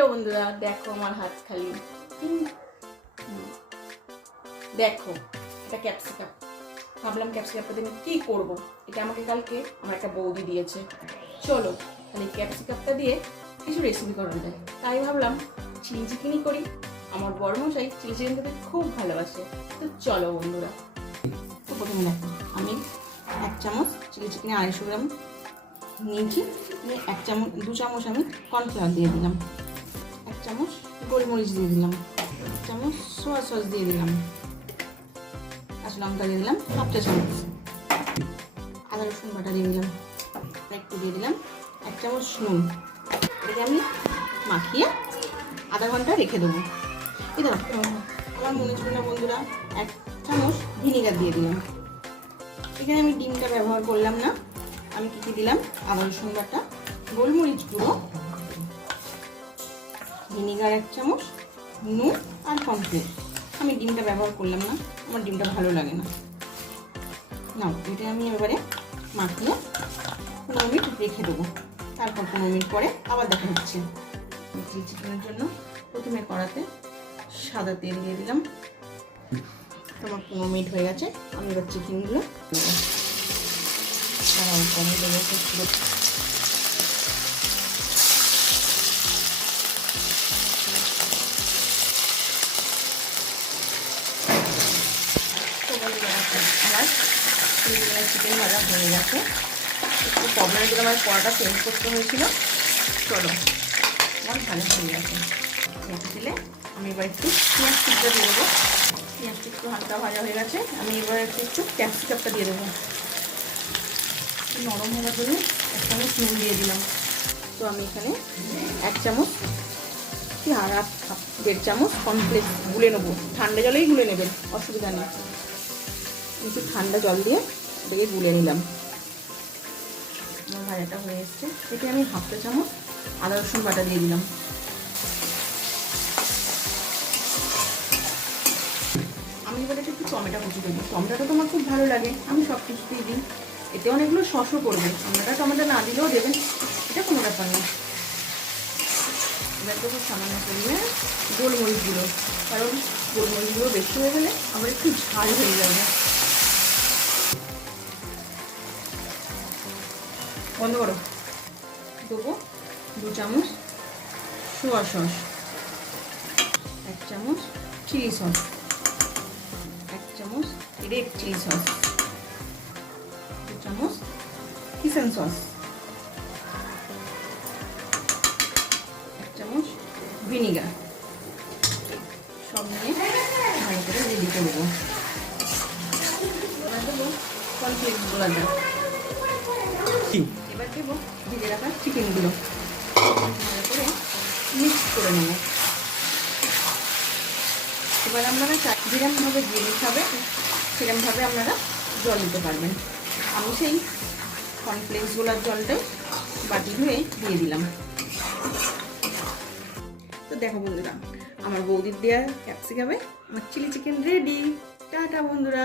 বন্ধুরা, দেখো আমার হাত খালি। দেখো, এটা ক্যাপসিকাম। ভাবলাম ক্যাপসিকামটা দিয়ে আমি কী করব? এটা আমাকে কালকে আমার একটা বৌদি দিয়েছে। চলো, তাহলে ক্যাপসিকামটা দিয়ে কিছু রেসিপি করা যায় তাই ভাবলাম, চিলি চিকেনই করি। আমার বড় মশাই চিলি চিকেন খেতে খুব ভালোবাসে। তো চলো বন্ধুরা। তো প্রথমে দেখো, আমি এক চামচ চিলি চিকেনে আড়াইশো গ্রাম নিয়েছি। নিয়ে এক চামচ দু চামচ আমি কর্নফ্লাওয়ার দিয়ে দিলাম। চামচ গোলমরিচ দিয়ে দিলাম। চামচ সোয়া সস দিয়ে দিলাম। কাঁচা লঙ্কা দিয়ে দিলাম হাফ চামচ। আদা, রসুন বাটা দিয়ে দিলাম। একটু দিয়ে দিলাম এক চামচ নুন। এটাকে আমি মাখিয়ে আধা ঘণ্টা রেখে দেবো। এই দেখো, আমার মনে ছিল না বন্ধুরা, এক চামচ ভিনিগার দিয়ে দিলাম। এখানে আমি ডিমটা ব্যবহার করলাম না। আমি কী কী দিলাম? আদা, রসুন বাটা, গোলমরিচ গুঁড়ো ভিনিগার এক চামচ নুন আর কমপ্লিট আমি ডিমটা ব্যবহার করলাম না আমার ডিমটা ভালো লাগে না। না এটা আমি এবারে মাখিয়ে পনেরো মিনিট রেখে দেবো। তারপর পনেরো মিনিট পরে আবার দেখা হচ্ছে। চিকেনের জন্য প্রথমে কড়াতে সাদা তেল দিয়ে দিলাম। তোমার পনেরো মিনিট হয়ে গেছে আমি এবার চিকেনগুলো দেবো। দাঁড়াও, কমে দেবো আমার চিকেন ভাজা হয়ে গেছে। একটু প্রবলেমের জন্য আমার পড়াটা চেঞ্জ করতে হয়েছিল। চলো, আমার ভালো হয়ে গেছে। দিলে আমি এবার একটু পেঁয়াজ টিকটা দিয়ে দেবো। পেঁয়াজটা একটু হালকা ভাজা হয়ে গেছে। আমি এবার একটু একটু ক্যাপসিকামটা দিয়ে দেবো। নরম হওয়ার জন্য এক চামচ নুন দিয়ে দিলাম। তো আমি এখানে এক চামচ কি আর দেড় চামচ কমপ্লেক্স গুলে নেব। ঠান্ডা জলেই গুলে নেবেন, অসুবিধা নেই। একটু ঠান্ডা জল দিয়ে এটাকে গুলে নিলাম। আমার ভাজাটা হয়ে এসছে। এতে আমি হাফ চা চামচ আদা রসুন বাটা দিয়ে দিলাম। আমি এবার একটু টমেটো কুচি দেবো। টমেটোটা তোমার খুব ভালো লাগে। আমি সব কিছুতেই দিই। এতে অনেকগুলো সসও করবে আপনারা টমেটো না দিলেও দেবেন এটা কোনো ব্যাপার না। এবার দেবো সামান্য পরিমাণে গোলমরিচগুলো। কারণ গোলমরিচগুলো বেশি হয়ে গেলে আমার একটু ঝাল হয়ে যাবে। বন্ধ করো। দেবো দু চামচ সোয়া সস, এক চামচ চিলি সস, এক চামচ রেড চিলি সস, দু চামচ কিচেন সস, এক চামচ ভিনিগার। সব নিয়ে ভালো করে রেডি করব কনফ্লেক্স গোলাটা এবার দেবো, ভেজে রাখা চিকেনগুলো করে মিক্স করে নেব। এবার আপনারা যেরকমভাবে গ্রেভি খাবে সেরকমভাবে আপনারা জল দিতে পারবেন। আমি সেই কর্নফ্লেক্স গোলার জলটাই বাটি ধুয়ে দিয়ে দিলাম। তো দেখো বন্ধুরা, আমার বৌদির দেওয়া ক্যাপসিকামে আমার চিলি চিকেন রেডি টাটা বন্ধুরা।